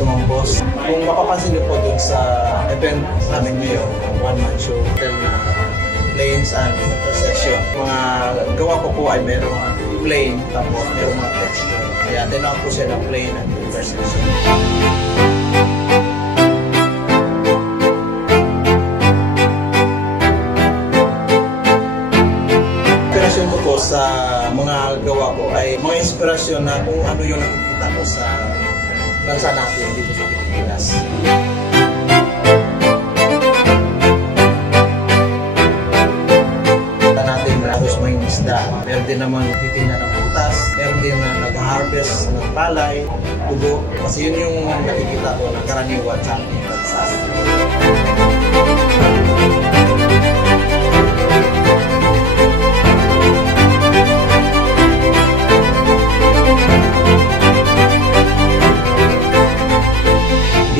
tumambos. Kung mapapansin niyo po dun sa event namin ngayon, one-man show, na planes and intersection. Mga gawa ko po ay merong plane, tapos merong mga texture. Kaya tinawag po siya ng plane and intersection. Inspirasyon ko po sa mga gawa ko ay mga inspirasyon na kung ano yung nakikita ko sa bansa natin dito sa Pilipinas. Meron din naman titinda ng putas, meron din na nag-harvest ng palay, tubo, kasi yun yung nakikita ko ng karaniwan sa ating bansa.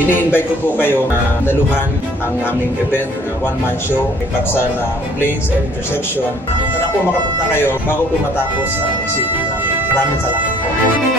Ini-invite ko po kayo na daluhan ang aming event, one-man show, ipagsa na planes and intersection. Sana po makapunta kayo bago po matapos ang exhibit namin. Maraming salamat po.